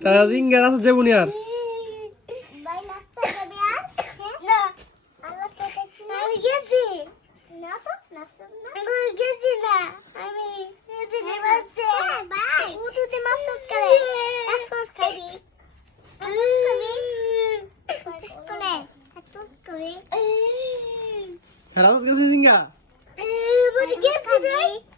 তারা জিঙ্গার আছে যাব নি আর Hello, this is Inga. Uh, what do you get today?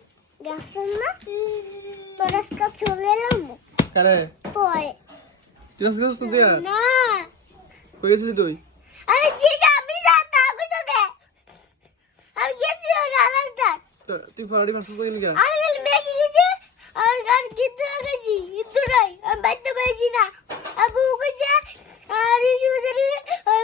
গেছেন না তোর আজকে চলে এলাম কারে তোরে তুই আসতে গেছিস তো তুই আর না কই গেছিলি তুই আরে ঠিক আমি যাতা আমি তো দে আমি গেছি ওই রাস্তা তুই ফরাডি মারছিস তো গেলি আমি আর গান গিতে গেছি কিন্তু নাই আমি বাইতে পেয়েছি না আবু গেছে আর ইসু ওই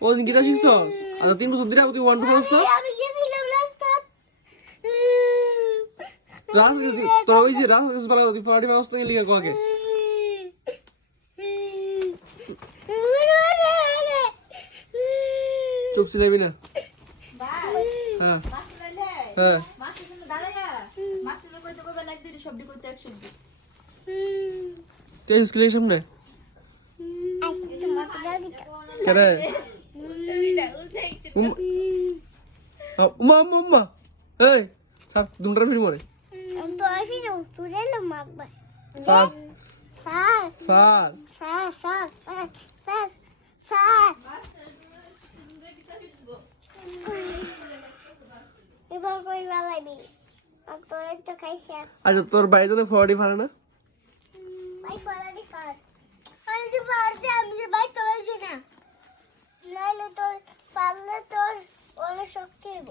ও দিন গিটার শিখছ আচ্ছা তিন বছর দিলে তুই ওয়ান টু করছ আমি গেছিলাম লাস্ট রাস তো ওই যে রাস ওই বলা চুপ ছিলাবি না? হ্যাঁ। হ্যাঁ। তুই স্কুলের সামনে? কেন উমা উমা উমা এই তো আর ফিরে তুলে তোর তো আচ্ছা তোর বাইরে তো ফড়ি ফাড়ে না ভাই ফড়ি আমি তোর না তোর পারলে তোর অনেক শক্তি হইব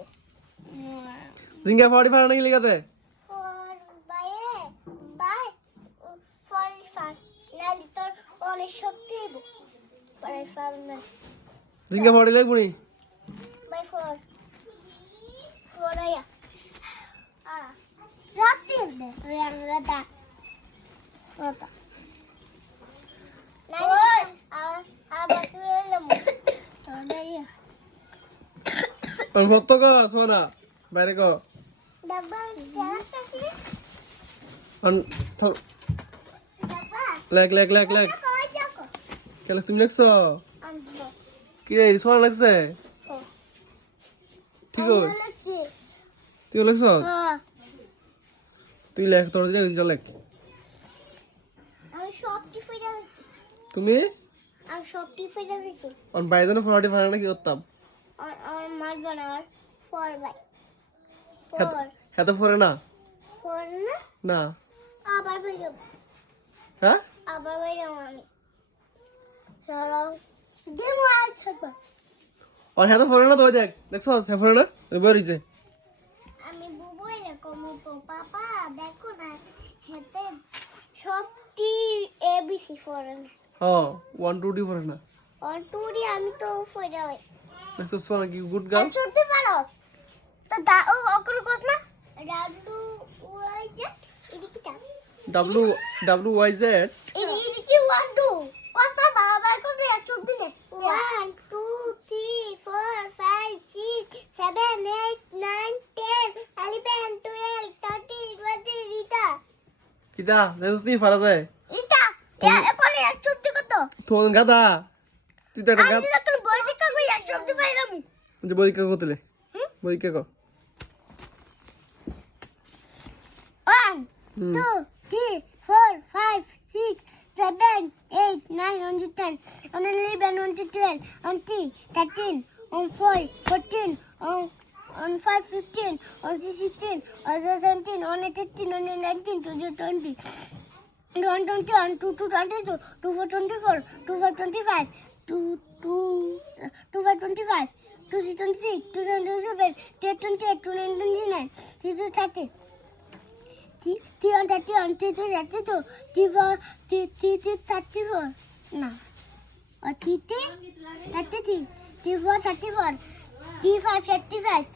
জিঙ্গা ফড়ি ফাড়া নাকি লিখাতে বাইয়ে বাই ফড়ি ফাড়। নালি তোর শক্তি হইব ফড়ি ফাড় না। জিঙ্গা ফড়ি লাগবো নি? বাই ফড় ফড়াইয়া আ রাত্রি দে। তুই দা। ওটা নালি আর আর বাসুয়ে লমো সত্য ক সোনা বাইরে ক লেখ লেখ লেখ লেখ। কে তুমি লেখছো? কি রে সোনা লাগছে ঠিক তুই লেখছ? তুই লেখ তোর দিকে লেখ। তুমি? আমি সব টিপে দিছি অন বাইরে ফোনাটি ফানা কি করতাম? বাই হ্যাঁ ফর হ্যাঁ ফরে না? ফর না? না। আবার হ্যাঁ? আবার আমি। চলো। দেবো আর থাকব। আর হ্যাঁ তো ফরে না তো দেখ দেখছ? হ্যাঁ ফরে না? বেরিয়েছে আমি তো পাপা দেখো না হেতে সবটি এবিসি ফরে না। হ্যাঁ ওয়ান টু ডি ফরে না। আর টুরি আমি তো ফরে ওই। দেখছ সোনা কি গুড গার্ল? ছুটতে পারো। তো দা ও ওগুলো কোস না? ডাব্লু ওয়াই জেড এদিকে তা ডাব্লু ডাব্লু ওয়াই জেড এদি এদিকে ওয়ান টু কোসটা বাবা কোস না ছুটতে নে one two three four five six seven eight nine ten eleven twelve thirteen twenty Rita কিতা দেখছিস নি ফারা যায়। রিতা এখন এক ছুটতে কত তোর গাদা। তুই তো একটা গাদা যাব। যে বইকা কোতলে বইকা কো one two three four five six seven eight nine one two ten one eleven one two twelve one four fourteen one uh, six twenty-six, two seven twenty-seven, two eight twenty-eight, two nine twenty-nine, three two thirty. T T on thirty on T three thirty two T four T T T thirty four no or T T thirty three T four thirty four T five thirty five